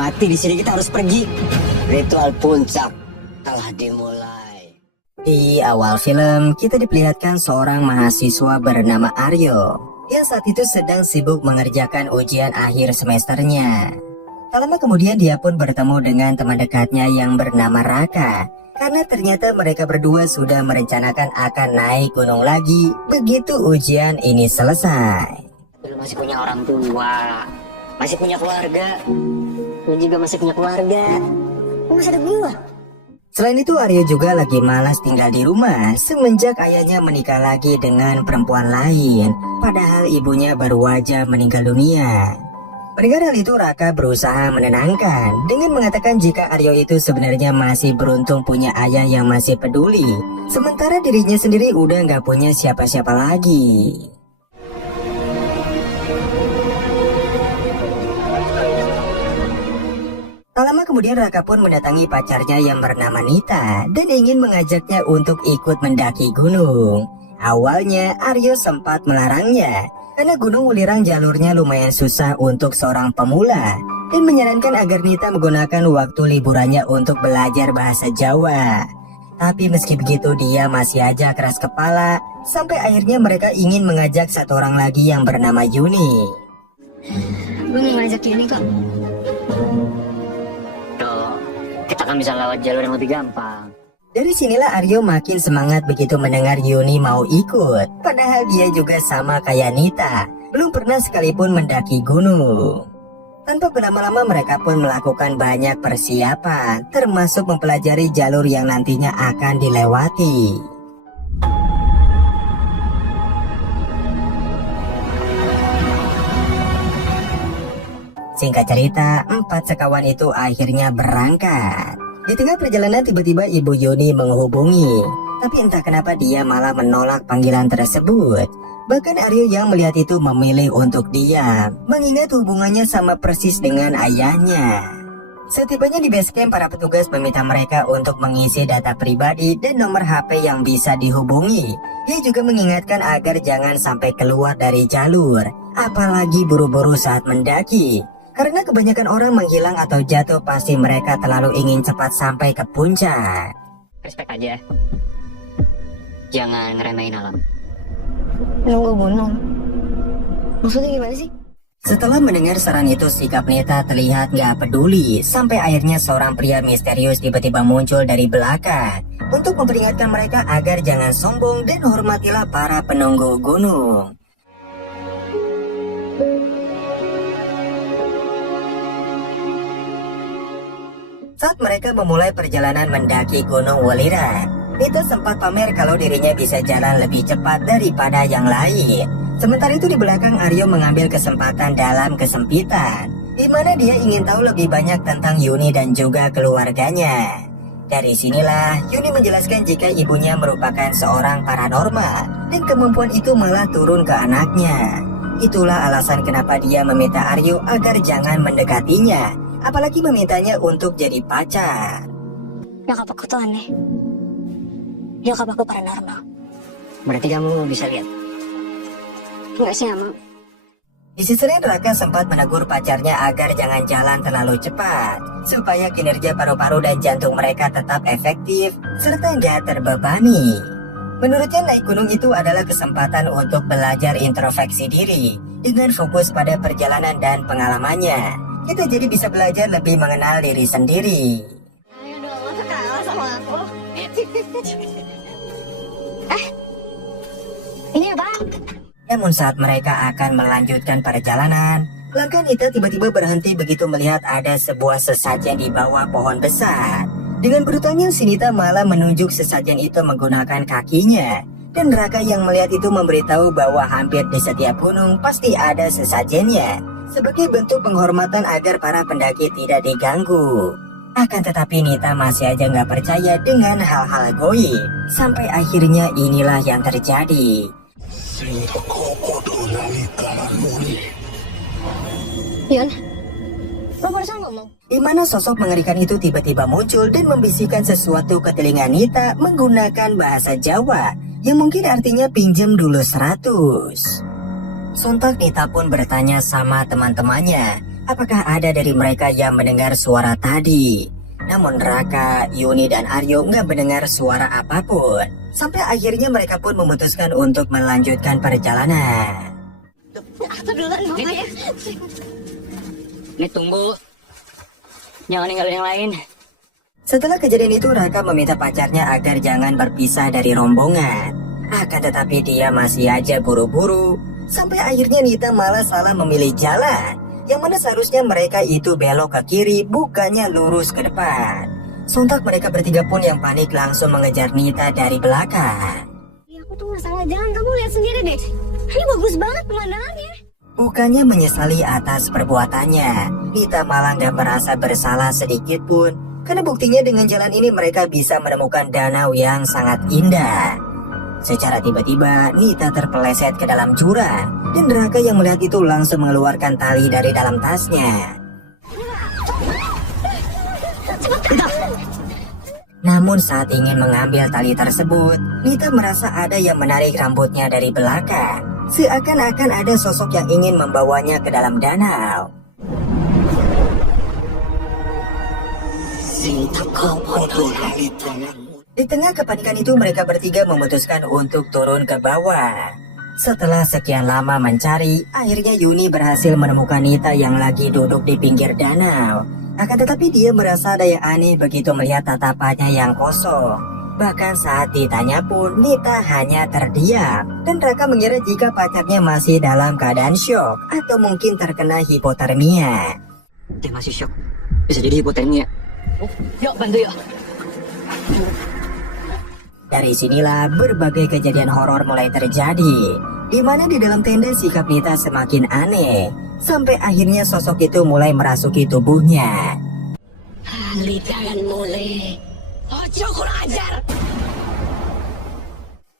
mati di sini, kita harus pergi. Ritual puncak telah dimulai. Di awal film, kita diperlihatkan seorang mahasiswa bernama Aryo yang saat itu sedang sibuk mengerjakan ujian akhir semesternya. Tak lama kemudian dia pun bertemu dengan teman dekatnya yang bernama Raka, karena ternyata mereka berdua sudah merencanakan akan naik gunung lagi begitu ujian ini selesai. Lu masih punya orang tua, masih punya keluarga. Lu juga masih punya keluarga. Lu masih ada gua. Selain itu Aryo juga lagi malas tinggal di rumah semenjak ayahnya menikah lagi dengan perempuan lain, padahal ibunya baru aja meninggal dunia. Mendengar hal itu Raka berusaha menenangkan dengan mengatakan jika Aryo itu sebenarnya masih beruntung punya ayah yang masih peduli, sementara dirinya sendiri udah nggak punya siapa-siapa lagi. Tak lama kemudian Raka pun mendatangi pacarnya yang bernama Nita dan ingin mengajaknya untuk ikut mendaki gunung. Awalnya Aryo sempat melarangnya karena Gunung Welirang jalurnya lumayan susah untuk seorang pemula dan menyarankan agar Nita menggunakan waktu liburannya untuk belajar bahasa Jawa. Tapi meski begitu dia masih aja keras kepala sampai akhirnya mereka ingin mengajak satu orang lagi yang bernama Yuni. Gue mau ngajak Yuni kok. Tuh, kita kan bisa lewat jalur yang lebih gampang. Dari sinilah Aryo makin semangat begitu mendengar Yuni mau ikut. Padahal dia juga sama kayak Nita, belum pernah sekalipun mendaki gunung. Tanpa berlama-lama mereka pun melakukan banyak persiapan, termasuk mempelajari jalur yang nantinya akan dilewati. Singkat cerita, 4 sekawan itu akhirnya berangkat. Di tengah perjalanan tiba-tiba Ibu Yuni menghubungi, tapi entah kenapa dia malah menolak panggilan tersebut. Bahkan Aryo yang melihat itu memilih untuk diam, mengingat hubungannya sama persis dengan ayahnya. Setibanya di base camp, para petugas meminta mereka untuk mengisi data pribadi dan nomor HP yang bisa dihubungi. Dia juga mengingatkan agar jangan sampai keluar dari jalur, apalagi buru-buru saat mendaki. Karena kebanyakan orang menghilang atau jatuh pasti mereka terlalu ingin cepat sampai ke puncak. Respect aja. Jangan ngeremehin alam. Nunggu gunung. Maksudnya gimana sih? Setelah mendengar saran itu, sikap Nita terlihat gak peduli. Sampai akhirnya seorang pria misterius tiba-tiba muncul dari belakang untuk memperingatkan mereka agar jangan sombong dan hormatilah para penunggu gunung. Saat mereka memulai perjalanan mendaki Gunung Welirang, Nita sempat pamer kalau dirinya bisa jalan lebih cepat daripada yang lain. Sementara itu di belakang Aryo mengambil kesempatan dalam kesempitan, di mana dia ingin tahu lebih banyak tentang Yuni dan juga keluarganya. Dari sinilah Yuni menjelaskan jika ibunya merupakan seorang paranormal dan kemampuan itu malah turun ke anaknya. Itulah alasan kenapa dia meminta Aryo agar jangan mendekatinya, apalagi memintanya untuk jadi pacar. Nyokap aku tuh aneh. Nyokap aku paranormal. Berarti kamu bisa lihat. Enggak sih, nggak mau. Di sisi lain Raka sempat menegur pacarnya agar jangan jalan terlalu cepat, supaya kinerja paru-paru dan jantung mereka tetap efektif, serta nggak terbebani. Menurutnya naik gunung itu adalah kesempatan untuk belajar introspeksi diri, dengan fokus pada perjalanan dan pengalamannya. Kita jadi bisa belajar lebih mengenal diri sendiri. Ayo dong, masa kalah sama aku? Ini apaan? Namun saat mereka akan melanjutkan perjalanan, langkah Nita tiba-tiba berhenti begitu melihat ada sebuah sesajen di bawah pohon besar. Dengan brutalnya si Nita malah menunjuk sesajen itu menggunakan kakinya. Dan Raka yang melihat itu memberitahu bahwa hampir di setiap gunung pasti ada sesajennya, sebagai bentuk penghormatan agar para pendaki tidak diganggu. Akan tetapi Nita masih aja nggak percaya dengan hal-hal goib. Sampai akhirnya inilah yang terjadi. Yon, lo barusan ngomong. Di mana sosok mengerikan itu tiba-tiba muncul dan membisikkan sesuatu ke telinga Nita menggunakan bahasa Jawa, yang mungkin artinya pinjam dulu 100. Sontak Nita pun bertanya sama teman-temannya, apakah ada dari mereka yang mendengar suara tadi. Namun Raka, Yuni, dan Aryo nggak mendengar suara apapun. Sampai akhirnya mereka pun memutuskan untuk melanjutkan perjalanan. Aku duluan mau ya. Ini tunggu. Jangan ninggalin yang lain. Setelah kejadian itu Raka meminta pacarnya agar jangan berpisah dari rombongan. Akan tetapi dia masih aja buru-buru. Sampai akhirnya Nita malah salah memilih jalan, yang mana seharusnya mereka itu belok ke kiri, bukannya lurus ke depan. Sontak mereka bertiga pun yang panik langsung mengejar Nita dari belakang. Ya aku tuh nggak salah jalan, kamu lihat sendiri deh. Ini bagus banget pemandangannya. Bukannya menyesali atas perbuatannya, Nita malah gak merasa bersalah sedikit pun. Karena buktinya dengan jalan ini mereka bisa menemukan danau yang sangat indah. Secara tiba-tiba, Nita terpeleset ke dalam jurang. Dan Raka yang melihat itu langsung mengeluarkan tali dari dalam tasnya. Namun saat ingin mengambil tali tersebut, Nita merasa ada yang menarik rambutnya dari belakang. Seakan-akan ada sosok yang ingin membawanya ke dalam danau. Di tengah kepanikan itu mereka bertiga memutuskan untuk turun ke bawah. Setelah sekian lama mencari, akhirnya Yuni berhasil menemukan Nita yang lagi duduk di pinggir danau. Akan tetapi dia merasa ada yang aneh begitu melihat tatapannya yang kosong. Bahkan saat ditanya pun Nita hanya terdiam. Dan Raka mengira jika pacarnya masih dalam keadaan syok atau mungkin terkena hipotermia. Dia masih syok. Bisa jadi hipotermia. Oh, yuk bantu yuk. Dari sinilah berbagai kejadian horor mulai terjadi, di mana di dalam tenda sikap Nita semakin aneh, sampai akhirnya sosok itu mulai merasuki tubuhnya. Ali jangan mulai. Ojo kurang ajar.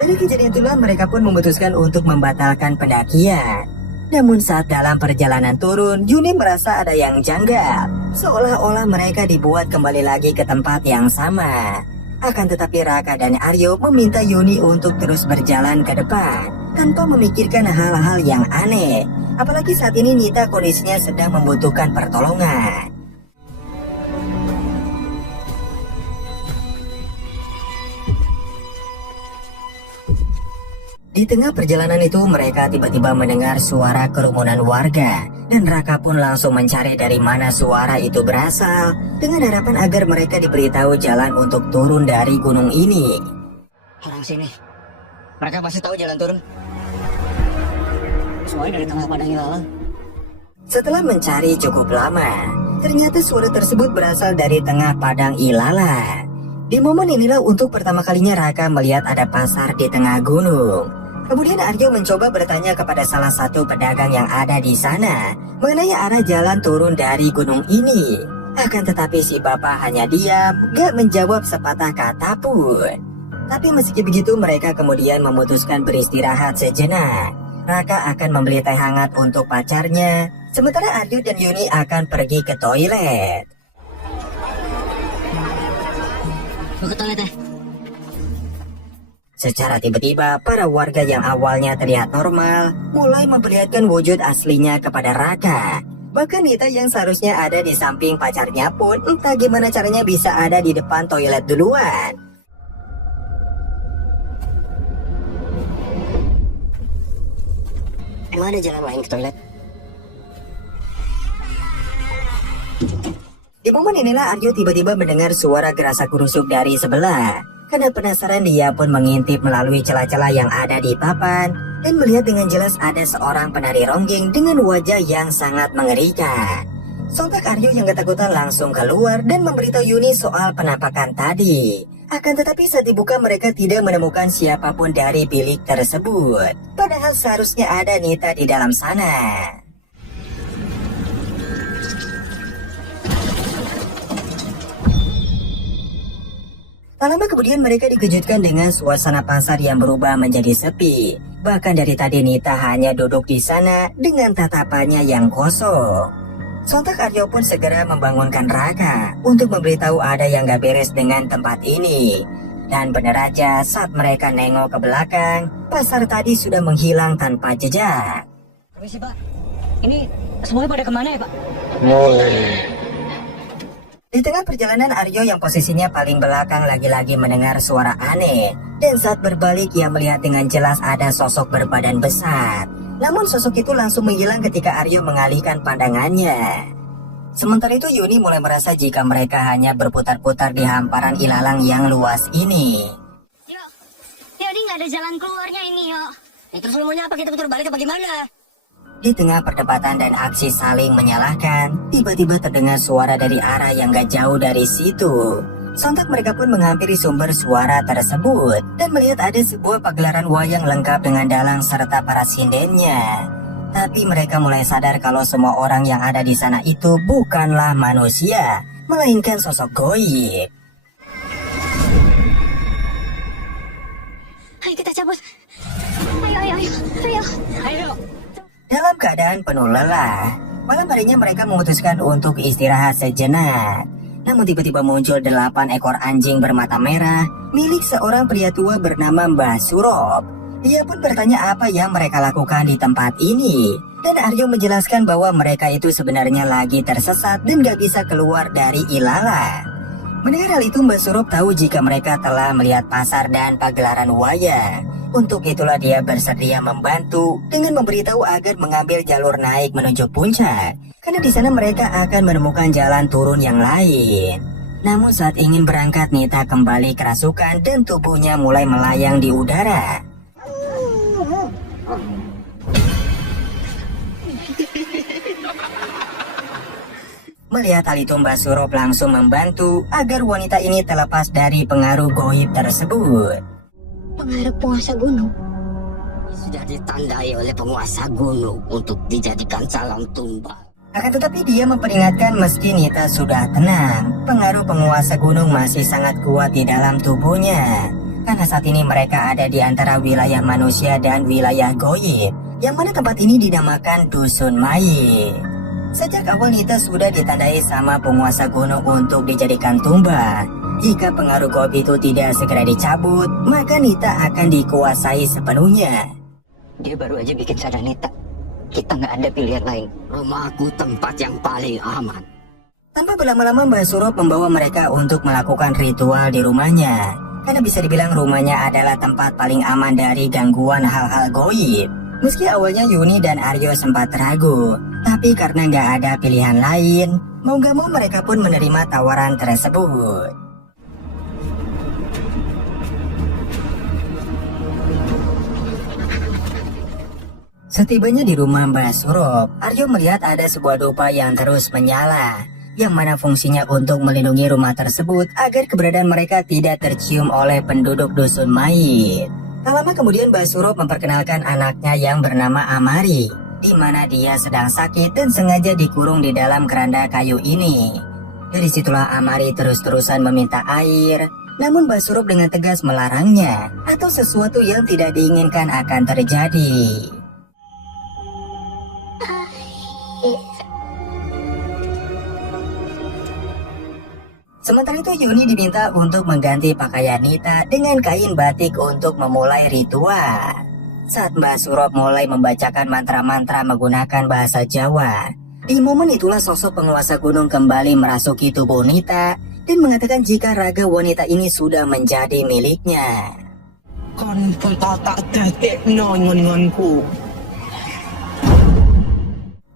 Dari kejadian itulah mereka pun memutuskan untuk membatalkan pendakian. Namun saat dalam perjalanan turun, Yuni merasa ada yang janggal, seolah-olah mereka dibuat kembali lagi ke tempat yang sama. Akan tetapi Raka dan Aryo meminta Yuni untuk terus berjalan ke depan tanpa memikirkan hal-hal yang aneh. Apalagi saat ini Nita kondisinya sedang membutuhkan pertolongan. Di tengah perjalanan itu mereka tiba-tiba mendengar suara kerumunan warga. Dan Raka pun langsung mencari dari mana suara itu berasal, dengan harapan agar mereka diberitahu jalan untuk turun dari gunung ini. Orang sini. Mereka pasti tahu jalan turun. Semuanya dari tengah padang ilalang. Setelah mencari cukup lama, ternyata suara tersebut berasal dari tengah padang ilalang. Di momen inilah untuk pertama kalinya Raka melihat ada pasar di tengah gunung. Kemudian Aryo mencoba bertanya kepada salah satu pedagang yang ada di sana mengenai arah jalan turun dari gunung ini. Akan tetapi si bapak hanya diam, gak menjawab sepatah kata pun. Tapi meski begitu mereka kemudian memutuskan beristirahat sejenak. Raka akan membeli teh hangat untuk pacarnya, sementara Aryo dan Yuni akan pergi ke toilet. Mau ke toilet ya? Secara tiba-tiba, para warga yang awalnya terlihat normal mulai memperlihatkan wujud aslinya kepada Raka. Bahkan Nita yang seharusnya ada di samping pacarnya pun entah gimana caranya bisa ada di depan toilet duluan. Emang ada jalan lain ke toilet? Di momen inilah Aryo tiba-tiba mendengar suara gerasak gerusuk dari sebelah. Karena penasaran dia pun mengintip melalui celah-celah yang ada di papan dan melihat dengan jelas ada seorang penari ronggeng dengan wajah yang sangat mengerikan. Sontak Aryo yang ketakutan langsung keluar dan memberitahu Yuni soal penampakan tadi. Akan tetapi saat dibuka mereka tidak menemukan siapapun dari bilik tersebut. Padahal seharusnya ada Nita di dalam sana. Tak lama kemudian mereka dikejutkan dengan suasana pasar yang berubah menjadi sepi. Bahkan dari tadi Nita hanya duduk di sana dengan tatapannya yang kosong. Sontak Aryo pun segera membangunkan Raka untuk memberitahu ada yang gak beres dengan tempat ini. Dan benar aja saat mereka nengok ke belakang, pasar tadi sudah menghilang tanpa jejak. Permisi Pak, ini semuanya pada kemana ya Pak? Di tengah perjalanan, Aryo yang posisinya paling belakang lagi-lagi mendengar suara aneh. Dan saat berbalik, ia melihat dengan jelas ada sosok berbadan besar. Namun sosok itu langsung menghilang ketika Aryo mengalihkan pandangannya. Sementara itu Yuni mulai merasa jika mereka hanya berputar-putar di hamparan ilalang yang luas ini. Yo, ini nggak ada jalan keluarnya ini, yo. Terus lu maunya apa, kita putar balik apa gimana? Di tengah perdebatan dan aksi saling menyalahkan, tiba-tiba terdengar suara dari arah yang gak jauh dari situ. Sontak mereka pun menghampiri sumber suara tersebut dan melihat ada sebuah pagelaran wayang lengkap dengan dalang serta para sindennya. Tapi mereka mulai sadar kalau semua orang yang ada di sana itu bukanlah manusia, melainkan sosok goib. Ayo kita cabut. Ayo. Dalam keadaan penuh lelah, malam harinya mereka memutuskan untuk istirahat sejenak. Namun tiba-tiba muncul 8 ekor anjing bermata merah milik seorang pria tua bernama Mbah Surop. Dia pun bertanya apa yang mereka lakukan di tempat ini. Dan Aryo menjelaskan bahwa mereka itu sebenarnya lagi tersesat dan gak bisa keluar dari ilalang. Mendengar hal itu, Mbah Surop tahu jika mereka telah melihat pasar dan pagelaran wayang. Untuk itulah dia bersedia membantu dengan memberitahu agar mengambil jalur naik menuju puncak. Karena di sana mereka akan menemukan jalan turun yang lain. Namun saat ingin berangkat, Nita kembali kerasukan dan tubuhnya mulai melayang di udara. Melihat hal itu, Mbah Surop langsung membantu agar wanita ini terlepas dari pengaruh goib tersebut. Pengaruh penguasa gunung. Sudah ditandai oleh penguasa gunung untuk dijadikan calon tumbal. Akan tetapi dia memperingatkan meski Nita sudah tenang, pengaruh penguasa gunung masih sangat kuat di dalam tubuhnya. Karena saat ini mereka ada di antara wilayah manusia dan wilayah goib, yang mana tempat ini dinamakan Dusun Mayit. Sejak awal Nita sudah ditandai sama penguasa gunung untuk dijadikan tumbal. Jika pengaruh goib itu tidak segera dicabut, maka Nita akan dikuasai sepenuhnya. Dia baru aja bikin sadar Nita. Kita nggak ada pilihan lain. Rumahku tempat yang paling aman. Tanpa berlama-lama, Mbah Surop membawa mereka untuk melakukan ritual di rumahnya. Karena bisa dibilang rumahnya adalah tempat paling aman dari gangguan hal-hal goib. Meski awalnya Yuni dan Aryo sempat ragu, tapi karena nggak ada pilihan lain, mau gak mau mereka pun menerima tawaran tersebut. Setibanya di rumah Mbah Surop, Aryo melihat ada sebuah dupa yang terus menyala, yang mana fungsinya untuk melindungi rumah tersebut agar keberadaan mereka tidak tercium oleh penduduk Dusun Mayit. Tak lama kemudian Mbah Surop memperkenalkan anaknya yang bernama Amari, di mana dia sedang sakit dan sengaja dikurung di dalam keranda kayu ini. Dari situlah Amari terus-terusan meminta air, namun Mbah Surop dengan tegas melarangnya, atau sesuatu yang tidak diinginkan akan terjadi. Sementara itu Yuni diminta untuk mengganti pakaian Nita dengan kain batik untuk memulai ritual. Saat Mbah Surop mulai membacakan mantra-mantra menggunakan bahasa Jawa, di momen itulah sosok penguasa gunung kembali merasuki tubuh Nita dan mengatakan jika raga wanita ini sudah menjadi miliknya. Kon tak tetek nongonku.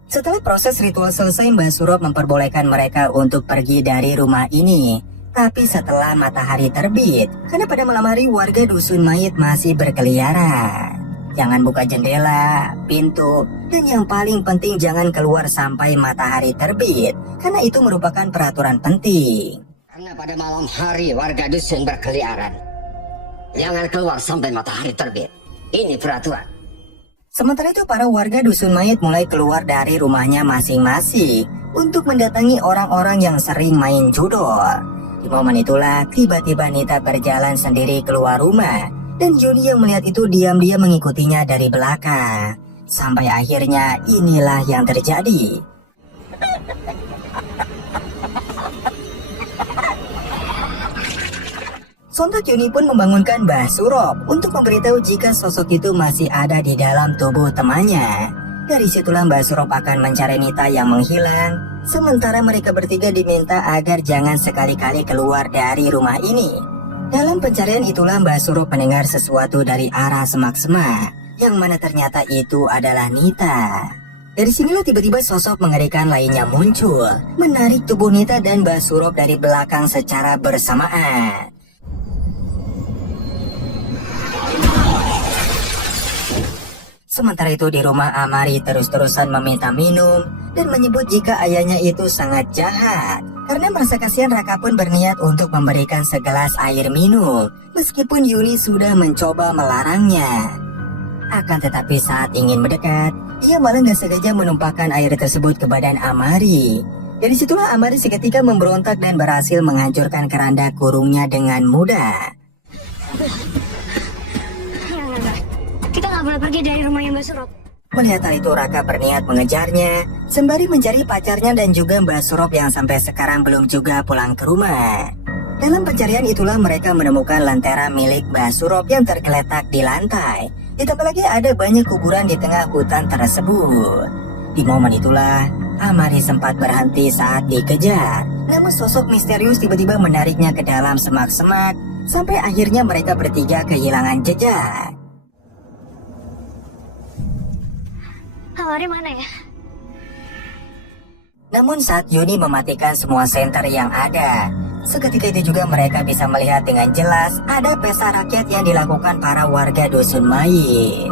Setelah proses ritual selesai, Mbah Surop memperbolehkan mereka untuk pergi dari rumah ini. Tapi setelah matahari terbit, karena pada malam hari warga Dusun Mayit masih berkeliaran. Jangan buka jendela, pintu, dan yang paling penting jangan keluar sampai matahari terbit, karena itu merupakan peraturan penting. Karena pada malam hari warga dusun berkeliaran. Jangan keluar sampai matahari terbit. Ini peraturan. Sementara itu para warga Dusun Mayit mulai keluar dari rumahnya masing-masing untuk mendatangi orang-orang yang sering main judol. Di momen itulah tiba-tiba Nita berjalan sendiri keluar rumah dan Yuni yang melihat itu diam-diam mengikutinya dari belakang. Sampai akhirnya inilah yang terjadi. Sontak Yuni pun membangunkan Mbah Surop untuk memberitahu jika sosok itu masih ada di dalam tubuh temannya. Dari situlah Mbah Surop akan mencari Nita yang menghilang Sementara mereka bertiga diminta agar jangan sekali-kali keluar dari rumah ini. Dalam pencarian itulah Mbak Surop mendengar sesuatu dari arah semak-semak, yang mana ternyata itu adalah Nita. Dari sinilah tiba-tiba sosok mengerikan lainnya muncul, menarik tubuh Nita dan Mbak Surop dari belakang secara bersamaan. Sementara itu di rumah Amari terus-terusan meminta minum dan menyebut jika ayahnya itu sangat jahat. Karena merasa kasihan, Raka pun berniat untuk memberikan segelas air minum meskipun Yuni sudah mencoba melarangnya. Akan tetapi saat ingin mendekat, ia malah gak sengaja menumpahkan air tersebut ke badan Amari. Dari situlah Amari seketika memberontak dan berhasil menghancurkan keranda kurungnya dengan mudah. Enggak. Kita nggak boleh pergi dari rumahnya Mbak Surop. Melihat hal itu, Raka berniat mengejarnya sembari mencari pacarnya dan juga Mbak Surop yang sampai sekarang belum juga pulang ke rumah. Dalam pencarian itulah mereka menemukan lentera milik Mbak Surop yang tergeletak di lantai. Ditambah lagi ada banyak kuburan di tengah hutan tersebut. Di momen itulah Amari sempat berhenti saat dikejar. Namun sosok misterius tiba-tiba menariknya ke dalam semak-semak sampai akhirnya mereka bertiga kehilangan jejak. Amari mana ya? Namun saat Yuni mematikan semua senter yang ada, seketika itu juga mereka bisa melihat dengan jelas ada pesta rakyat yang dilakukan para warga dusun mayit.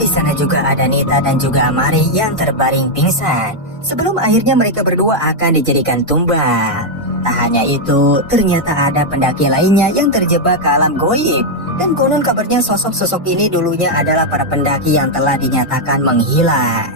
Di sana juga ada Nita dan juga Amari yang terbaring pingsan sebelum akhirnya mereka berdua akan dijadikan tumbal. Tak hanya itu, ternyata ada pendaki lainnya yang terjebak ke alam goib. Dan konon kabarnya sosok-sosok ini dulunya adalah para pendaki yang telah dinyatakan menghilang.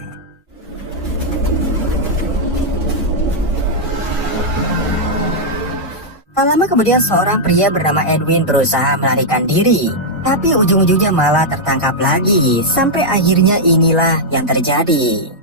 Tak lama kemudian seorang pria bernama Edwin berusaha melarikan diri. Tapi ujung-ujungnya malah tertangkap lagi. Sampai akhirnya inilah yang terjadi.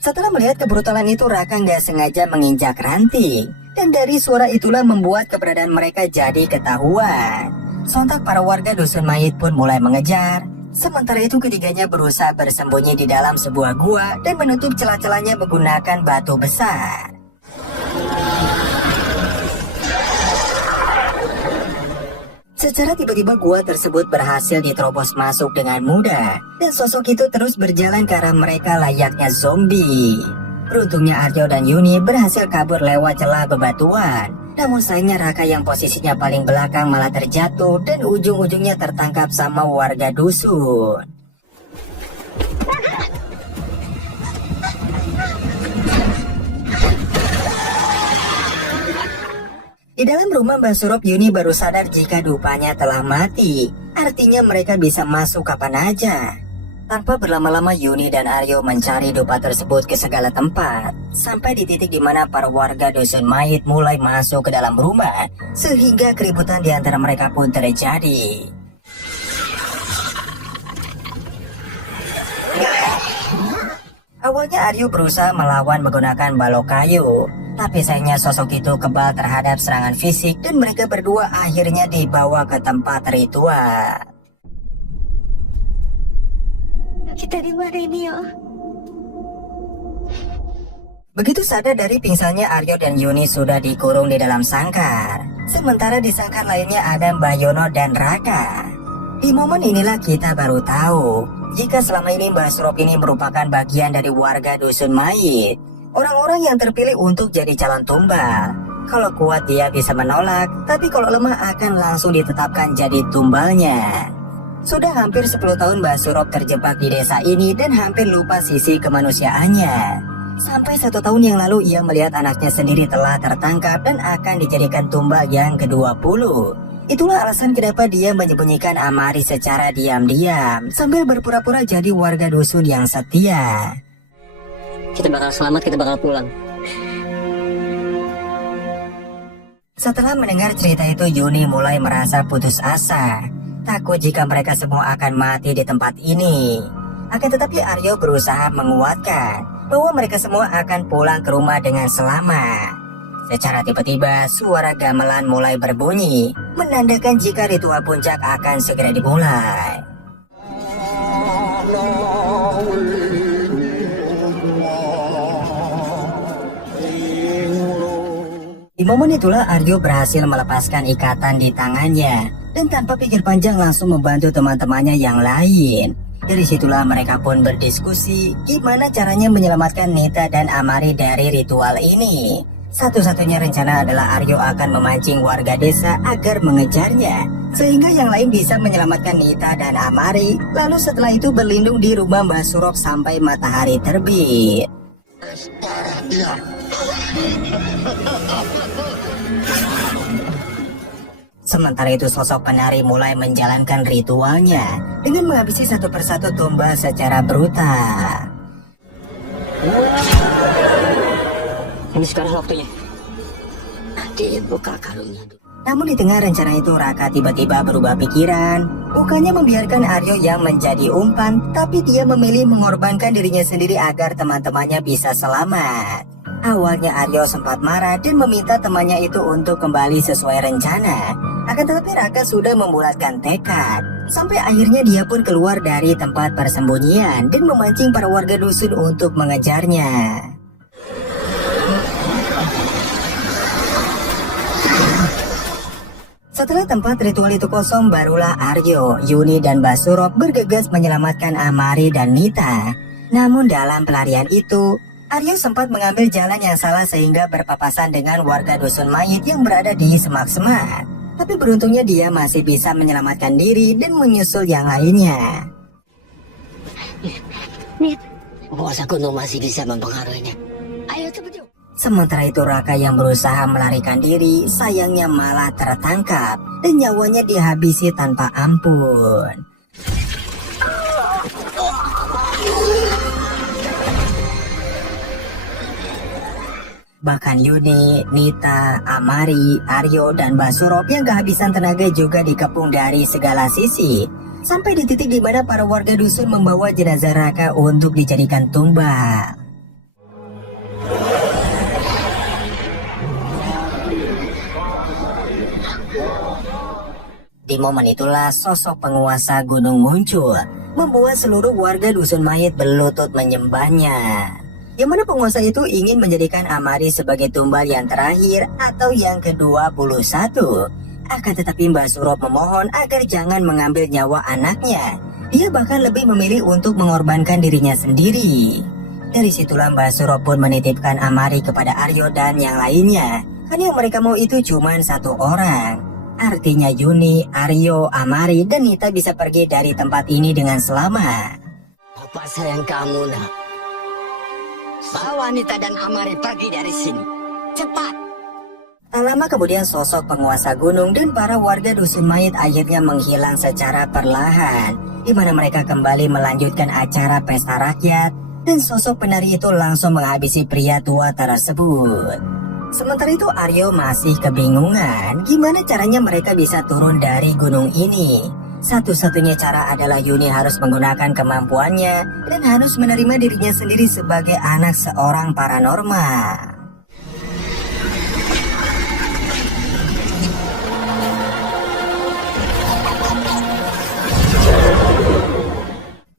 Setelah melihat kebrutalan itu, Raka nggak sengaja menginjak ranting. Dan dari suara itulah membuat keberadaan mereka jadi ketahuan. Sontak para warga dusun mayit pun mulai mengejar. Sementara itu ketiganya berusaha bersembunyi di dalam sebuah gua dan menutup celah-celahnya menggunakan batu besar. Secara tiba-tiba gua tersebut berhasil diterobos masuk dengan mudah dan sosok itu terus berjalan ke arah mereka layaknya zombie. Beruntungnya Aryo dan Yuni berhasil kabur lewat celah bebatuan. Namun sayangnya Raka yang posisinya paling belakang malah terjatuh dan ujung-ujungnya tertangkap sama warga dusun. Di dalam rumah Mbak Surop, Yuni baru sadar jika dupanya telah mati. Artinya mereka bisa masuk kapan aja. Tanpa berlama-lama Yuni dan Aryo mencari dupa tersebut ke segala tempat. Sampai di titik di mana para warga dusun mayit mulai masuk ke dalam rumah. Sehingga keributan di antara mereka pun terjadi. Awalnya Aryo berusaha melawan menggunakan balok kayu. Tapi sayangnya sosok itu kebal terhadap serangan fisik dan mereka berdua akhirnya dibawa ke tempat ritual. Kita di mana ini ya? Begitu sadar dari pingsannya, Aryo dan Yuni sudah dikurung di dalam sangkar. Sementara di sangkar lainnya ada Mbak Yono dan Raka. Di momen inilah kita baru tahu jika selama ini Mbak Surop ini merupakan bagian dari warga dusun mayit. Orang-orang yang terpilih untuk jadi calon tumbal. Kalau kuat dia bisa menolak, tapi kalau lemah akan langsung ditetapkan jadi tumbalnya. Sudah hampir 10 tahun Mbak Surop terjebak di desa ini dan hampir lupa sisi kemanusiaannya. Sampai 1 tahun yang lalu ia melihat anaknya sendiri telah tertangkap dan akan dijadikan tumbal yang ke-20. Itulah alasan kenapa dia menyembunyikan Amari secara diam-diam sambil berpura-pura jadi warga dusun yang setia. Kita bakal selamat, kita bakal pulang. Setelah mendengar cerita itu, Yuni mulai merasa putus asa. Takut jika mereka semua akan mati di tempat ini. Akan tetapi Aryo berusaha menguatkan bahwa mereka semua akan pulang ke rumah dengan selamat. Secara tiba-tiba, suara gamelan mulai berbunyi, menandakan jika ritual puncak akan segera dimulai. Di momen itulah Aryo berhasil melepaskan ikatan di tangannya dan tanpa pikir panjang langsung membantu teman-temannya yang lain. Dari situlah mereka pun berdiskusi gimana caranya menyelamatkan Nita dan Amari dari ritual ini. Satu-satunya rencana adalah Aryo akan memancing warga desa agar mengejarnya, sehingga yang lain bisa menyelamatkan Nita dan Amari. Lalu setelah itu berlindung di rumah Mbah Surop sampai matahari terbit. Sementara itu sosok penari mulai menjalankan ritualnya dengan menghabisi satu persatu tumbal secara brutal. Ini sekarang waktunya. Nanti buka kalungnya. Namun di tengah rencana itu Raka tiba-tiba berubah pikiran. Bukannya membiarkan Aryo yang menjadi umpan, tapi dia memilih mengorbankan dirinya sendiri agar teman-temannya bisa selamat. Awalnya Aryo sempat marah dan meminta temannya itu untuk kembali sesuai rencana. Akan tetapi Raka sudah membulatkan tekad. Sampai akhirnya dia pun keluar dari tempat persembunyian dan memancing para warga dusun untuk mengejarnya. Setelah tempat ritual itu kosong, barulah Aryo, Yuni, dan Mbah Surop bergegas menyelamatkan Amari dan Nita. Namun dalam pelarian itu, Aryo sempat mengambil jalan yang salah sehingga berpapasan dengan warga dusun mayit yang berada di semak-semak. Tapi beruntungnya dia masih bisa menyelamatkan diri dan menyusul yang lainnya. Puasa gunung masih bisa mempengaruhinya. Ayo cepet yuk. Sementara itu Raka yang berusaha melarikan diri sayangnya malah tertangkap dan nyawanya dihabisi tanpa ampun. Bahkan Yuni, Nita, Amari, Aryo, dan Mbah Surop yang kehabisan tenaga juga dikepung dari segala sisi. Sampai di titik di mana para warga dusun membawa jenazah Raka untuk dijadikan tumbal. Di momen itulah sosok penguasa gunung muncul, membuat seluruh warga dusun mayit berlutut menyembahnya. Yang mana penguasa itu ingin menjadikan Amari sebagai tumbal yang terakhir atau yang ke-21. Akan tetapi Mbah Surop memohon agar jangan mengambil nyawa anaknya. Dia bahkan lebih memilih untuk mengorbankan dirinya sendiri. Dari situlah Mbah Surop pun menitipkan Amari kepada Aryo dan yang lainnya. Karena yang mereka mau itu cuma satu orang. Artinya Yuni, Aryo, Amari, dan Nita bisa pergi dari tempat ini dengan selamat. Bapak sayang kamu, nak. Bawa Nita dan Amari pergi dari sini. Cepat. Tak lama kemudian sosok penguasa gunung dan para warga dusun mayit akhirnya menghilang secara perlahan, di mana mereka kembali melanjutkan acara pesta rakyat dan sosok penari itu langsung menghabisi pria tua tersebut. Sementara itu Aryo masih kebingungan gimana caranya mereka bisa turun dari gunung ini. Satu-satunya cara adalah Yuni harus menggunakan kemampuannya dan harus menerima dirinya sendiri sebagai anak seorang paranormal.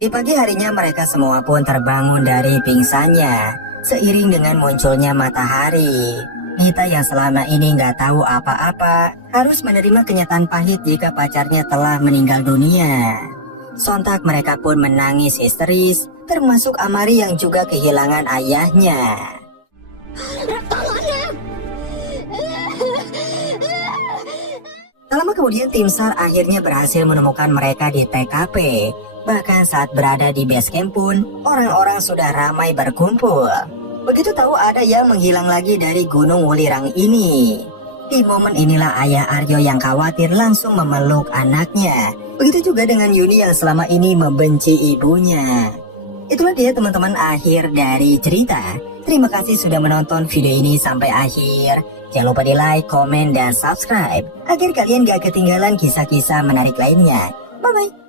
Di pagi harinya mereka semua pun terbangun dari pingsannya seiring dengan munculnya matahari. Nita yang selama ini nggak tahu apa-apa harus menerima kenyataan pahit jika pacarnya telah meninggal dunia. Sontak mereka pun menangis histeris, termasuk Amari yang juga kehilangan ayahnya. Tak lama kemudian tim SAR akhirnya berhasil menemukan mereka di TKP. Bahkan saat berada di base camp pun, orang-orang sudah ramai berkumpul. Begitu tahu ada yang menghilang lagi dari Gunung Wulirang ini. Di momen inilah ayah Aryo yang khawatir langsung memeluk anaknya. Begitu juga dengan Yuni yang selama ini membenci ibunya. Itulah dia teman-teman akhir dari cerita. Terima kasih sudah menonton video ini sampai akhir. Jangan lupa di like, komen, dan subscribe agar kalian gak ketinggalan kisah-kisah menarik lainnya. Bye-bye.